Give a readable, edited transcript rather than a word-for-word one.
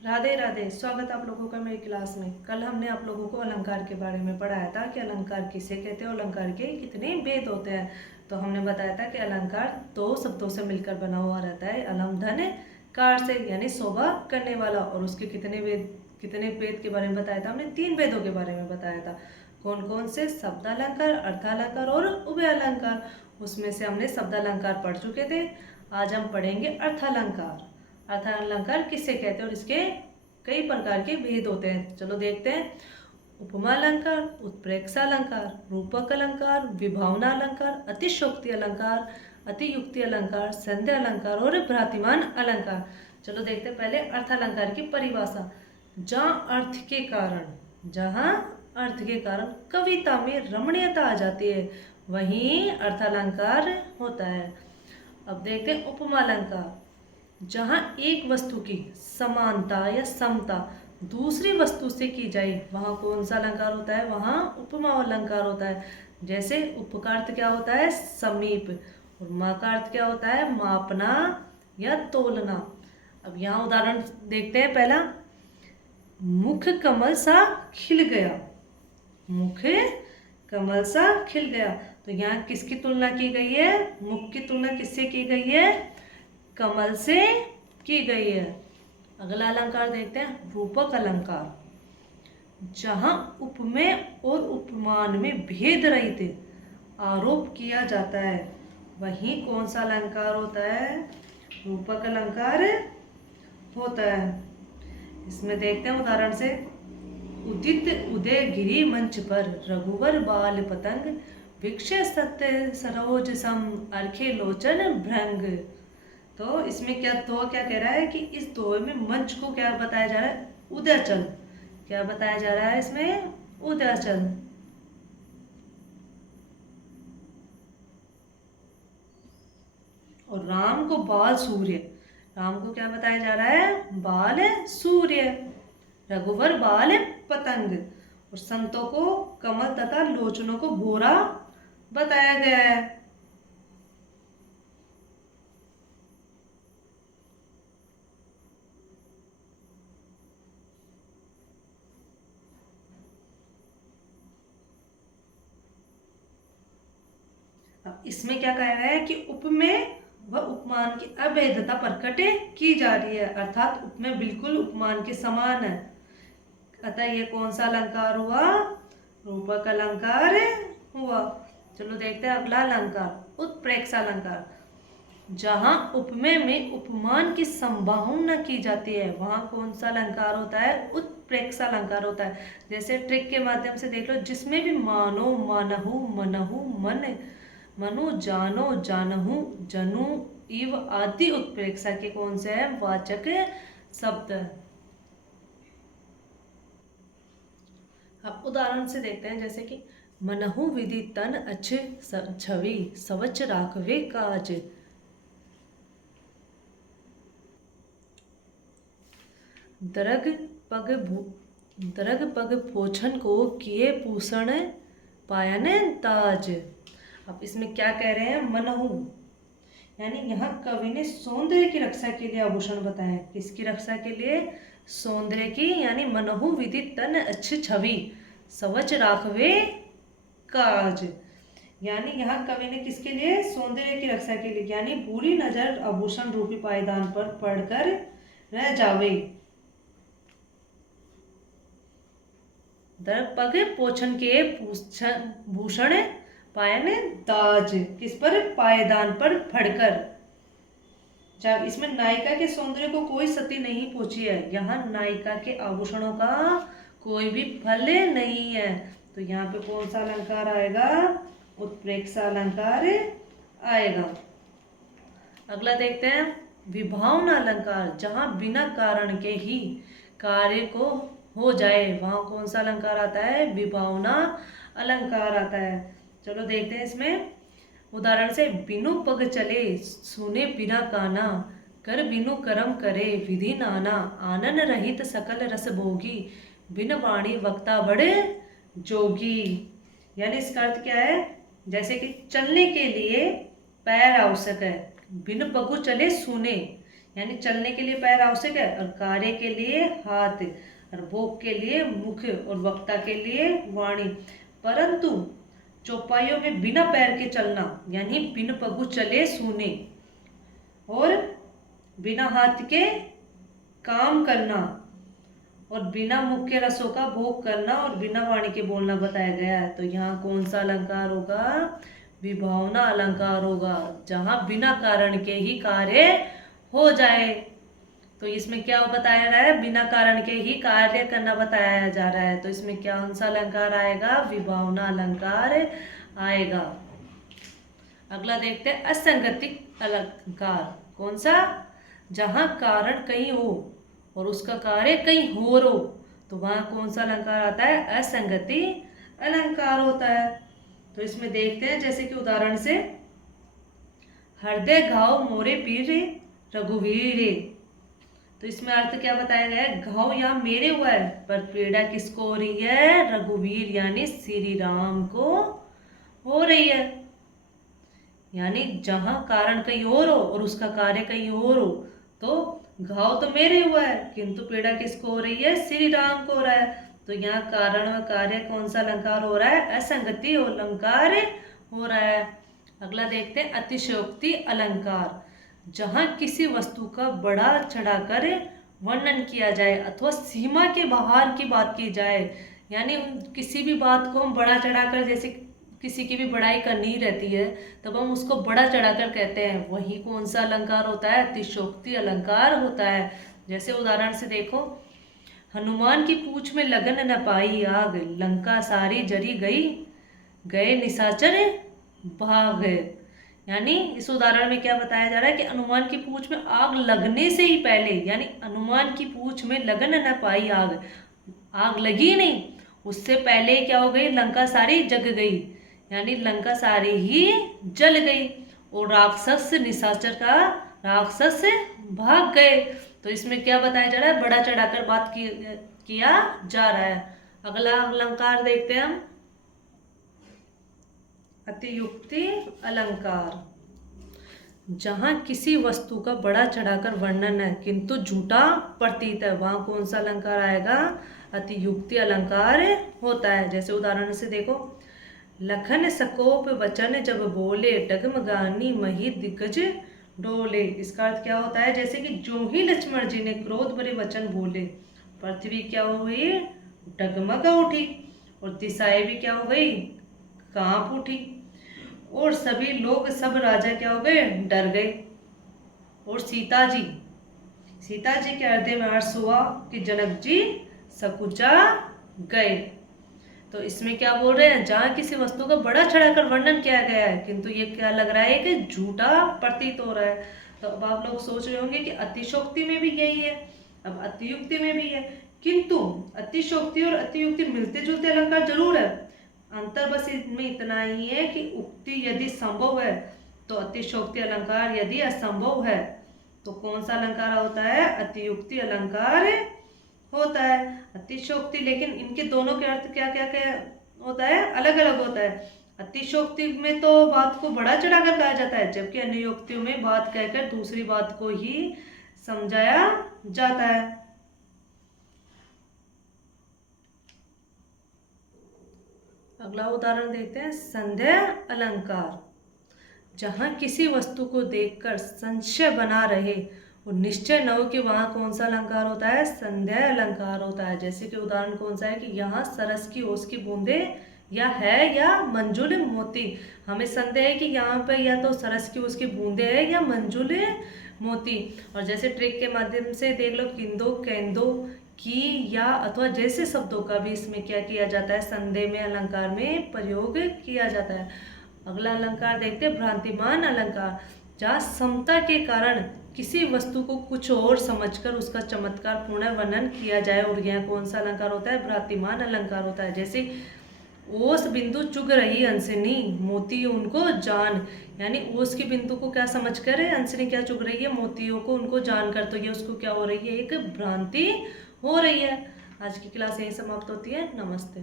राधे राधे। स्वागत आप लोगों का मेरी क्लास में। कल हमने आप लोगों को अलंकार के बारे में पढ़ाया था कि अलंकार किसे कहते हैं, अलंकार के कितने भेद होते हैं। तो हमने बताया था कि अलंकार दो शब्दों से मिलकर बना हुआ रहता है, अलम धन कार से, यानी शोभा करने वाला। और उसके कितने भेद के बारे में बताया था हमने, 3 भेदों के बारे में बताया था। कौन कौन से? शब्दालंकार, अर्थालंकार और उभय अलंकार। उसमें से हमने शब्दालंकार पढ़ चुके थे। आज हम पढ़ेंगे अर्थालंकार। अर्थालंकार किसे कहते हैं और इसके कई प्रकार के भेद होते हैं। चलो देखते हैं। उपमा अलंकार, उत्प्रेक्षा अलंकार, रूपक अलंकार, विभावना अलंकार, अतिशोक्ति अलंकार, अतियुक्ति अलंकार, संध्या अलंकार और भ्रातिमान अलंकार। चलो देखते हैं पहले अर्थालंकार की परिभाषा। जहाँ अर्थ के कारण कविता में रमणीयता आ जाती है, वहीं अर्थालंकार होता है। अब देखते हैं उपमा अलंकार। जहाँ एक वस्तु की समानता या समता दूसरी वस्तु से की जाए, वहाँ कौन सा अलंकार होता है? वहाँ उपमा अलंकार होता है। जैसे उप का अर्थ क्या होता है? समीप। और मा का अर्थ क्या होता है? मापना या तोलना। अब यहाँ उदाहरण देखते हैं। पहला, मुख कमल सा खिल गया। मुख कमल सा खिल गया। तो यहाँ किसकी तुलना की गई है? मुख की तुलना किससे की गई है? कमल से की गई है। अगला अलंकार देखते हैं, रूपक अलंकार। जहां उपमेय और उपमान में भेद रहित आरोप किया जाता है, वहीं कौन सा अलंकार होता है? रूपक अलंकार होता है। इसमें देखते हैं उदाहरण से। उदित उदय गिरी मंच पर रघुवर बाल पतंग, भिक्षे सत्य सरोज सम अर्खे लोचन भृंग। तो इसमें क्या कह रहा है कि इस दोहे में मंच को क्या बताया जा रहा है? उदयाचल। क्या बताया जा रहा है इसमें? उदयाचल। और राम को बाल सूर्य। राम को क्या बताया जा रहा है? बाल सूर्य। रघुवर बाल पतंग। और संतों को कमल तथा लोचनों को भोरा बताया गया है। अब इसमें क्या कह रहा है कि उपमेय व उपमान की अभेदता प्रकट की जा रही है, अर्थात उपमेय बिल्कुल उपमान के समान है। अतः ये कौन सा अलंकार हुआ? रूपक अलंकार हुआ। चलो देखते हैं अगला अलंकार, उत्प्रेक्षा अलंकार। जहां उपमेय में उपमान की संभावना की जाती है, वहां कौन सा अलंकार होता है? उत्प्रेक्षा अलंकार होता है। जैसे ट्रिक के माध्यम से देख लो, जिसमें भी मानो, मानहु, मनहु, मन, मनु, जानो, जानहु, जनु, इव आदि उत्प्रेक्षा के कौन से है? वाचक शब्द। अब उदाहरण से देखते हैं। जैसे कि मनहु विधि तन अच्छे छवि, सवच राखवे काज। दरग पग दरग पग पोछन को किए पूषण पायन ताज। अब इसमें क्या कह रहे हैं? मनहु, यानी यहाँ कवि ने सौंदर्य की रक्षा के लिए आभूषण बताए। किसकी रक्षा के लिए? सौंदर्य की। यानी मनहु विधि तन अच्छी छवि, सवच राखवे काज। यानी यहाँ कवि ने किसके लिए? सौंदर्य की रक्षा के लिए, यानी बुरी नजर आभूषण रूपी पायदान पर पड़कर रह जावे। दर पग पोछन के भूषण पायन ताज। किस पर? पायदान पर फड़कर। जब इसमें नायिका के सौंदर्य को कोई क्षति नहीं पहुंची है, यहाँ नायिका के आभूषणों का कोई भी फल नहीं है। तो यहाँ पे कौन सा अलंकार आएगा? उत्प्रेक्षा अलंकार आएगा। अगला देखते हैं, विभावना अलंकार। जहां बिना कारण के ही कार्य को हो जाए, वहां कौन सा अलंकार आता है? विभावना अलंकार आता है। चलो देखते हैं इसमें उदाहरण से। बिनु पग चले सुने बिना काना, कर बिनु कर्म करे विधि नाना, आनन रहित सकल रस भोगी, बिन वाणी वक्ता बड़े जोगी। यानी इसका अर्थ क्या है? जैसे कि चलने के लिए पैर आवश्यक है, बिन पगु चले सुने, यानी चलने के लिए पैर आवश्यक है, और कार्य के लिए हाथ, और भोग के लिए मुख, और वक्ता के लिए वाणी। परंतु चौपाइयों में बिना पैर के चलना यानी बिन पगु चले सूने, और बिना हाथ के काम करना, और बिना मुख के रसों का भोग करना, और बिना वाणी के बोलना बताया गया है। तो यहाँ कौन सा अलंकार होगा? विभावना अलंकार होगा, जहाँ बिना कारण के ही कार्य हो जाए। तो इसमें क्या बताया रहा है? बिना कारण के ही कार्य करना बताया जा रहा है। तो इसमें कौन सा अलंकार आएगा? विभावना अलंकार आएगा। अगला देखते हैं असंगतिक अलंकार। कौन सा? जहाँ कारण कहीं हो और उसका कार्य कहीं और हो, तो वहाँ कौन सा अलंकार आता है? असंगति अलंकार होता है। तो इसमें देखते हैं, जैसे कि उदाहरण से, हृदय घाव मोरे पीर रघुवीर रे। तो इसमें अर्थ क्या बताया गया है? घाव यहाँ मेरे हुआ है, पर पीड़ा किसको हो रही है? रघुवीर यानी श्री राम को हो रही है। यानी जहां कारण कहीं और हो और उसका कार्य कहीं और हो, तो घाव तो मेरे हुआ है, किंतु पीड़ा किसको हो रही है? श्री राम को हो रहा है। तो यहाँ कारण व कार्य कौन सा अलंकार हो रहा है? असंगति अलंकार हो रहा है। अगला देखते हैं अतिशयोक्ति अलंकार। जहाँ किसी वस्तु का बढ़ा चढ़ाकर वर्णन किया जाए अथवा सीमा के बाहर की बात की जाए, यानी किसी भी बात को हम बढ़ा चढ़ाकर, जैसे किसी की भी बड़ाई करनी रहती है तब हम उसको बड़ा चढ़ाकर कहते हैं, वही कौन सा अलंकार होता है? अतिशयोक्ति अलंकार होता है। जैसे उदाहरण से देखो, हनुमान की पूंछ में लगन न पाई आग, लंका सारी जरी गई, गए निशाचर भाग। यानी इस उदाहरण में क्या बताया जा रहा है कि हनुमान की पूंछ में आग लगने से ही पहले, यानी हनुमान की पूंछ में लगन न पाई आग, आग लगी नहीं, उससे पहले क्या हो गई? लंका सारी जग गई, यानी लंका सारी ही जल गई, और राक्षस निशाचर का राक्षस भाग गए। तो इसमें क्या बताया जा रहा है? बड़ा चढ़ाकर बात किया जा रहा है। अगला अलंकार देखते हैं हम, अतियुक्ति अलंकार। जहाँ किसी वस्तु का बड़ा चढ़ाकर वर्णन है किंतु झूठा प्रतीत है, वहाँ कौन सा अलंकार आएगा? अतियुक्ति अलंकार होता है। जैसे उदाहरण से देखो, लखन सकोप वचन जब बोले, डगमगानी मही दिग्गज डोले। इसका अर्थ क्या होता है? जैसे कि जो ही लक्ष्मण जी ने क्रोध भरे वचन बोले, पृथ्वी क्या हो गई? डगमग उठी, और दिशाएं भी क्या हो गई? कांप उठी, और सभी लोग, सब राजा क्या हो गए? डर गए। और सीता जी के हृदय में हर्ष हुआ कि जनक जी सकुचा गए। तो इसमें क्या बोल रहे हैं? जहाँ किसी वस्तु का बड़ा चढ़ाकर वर्णन किया गया है किंतु ये क्या लग रहा है कि झूठा प्रतीत हो रहा है। तो अब आप लोग सोच रहे होंगे कि अतिशयोक्ति में भी यही है, अब अतियुक्ति में भी है, किंतु अतिशयोक्ति और अतियुक्ति मिलते जुलते अलंकार जरूर है। अंतर बस इसमें इतना ही है कि उक्ति यदि संभव है तो अतिशयोक्ति अलंकार, यदि असंभव है तो कौन सा अलंकार होता है? अतियुक्ति अलंकार होता है। अतिशयोक्ति, लेकिन इनके दोनों के अर्थ क्या क्या क्या होता है? अलग अलग होता है। अतिशयोक्ति में तो बात को बड़ा चढ़ाकर कहा जाता है, जबकि अन्य युक्तियों में बात कहकर दूसरी बात को ही समझाया जाता है। अगला उदाहरण देखते हैं, संदेह अलंकार। जहाँ किसी वस्तु को देखकर संशय बना रहे और निश्चय न हो कि वहाँ कौन सा अलंकार होता है? संदेह अलंकार होता है। जैसे कि उदाहरण कौन सा है कि यहाँ सरस की ओस की बूंदे या है या मंजुल मोती। हमें संदेह है कि यहाँ पर या तो सरस की ओस की बूंदे है या मंजुल मोती। और जैसे ट्रिक के माध्यम से देख लो, किंदो, केंदो, की, या, अथवा जैसे शब्दों का भी इसमें क्या किया जाता है? संदेह में अलंकार में प्रयोग किया जाता है। अगला अलंकार देखते हैं, भ्रांतिमान अलंकार। जहाँ समता के कारण किसी वस्तु को कुछ और समझकर उसका चमत्कार पूर्ण वर्णन किया जाए, और यह कौन सा अलंकार होता है? भ्रांतिमान अलंकार होता है। जैसे ओस बिंदु चुग रही हंसनी, मोती उनको जान, यानी ओस की बिंदु को क्या समझकर हंसनी क्या चुग रही है? मोतियों को उनको जानकर। तो ये उसको क्या हो रही है? एक भ्रांति हो रही है। आज की क्लास यही समाप्त होती है। नमस्ते।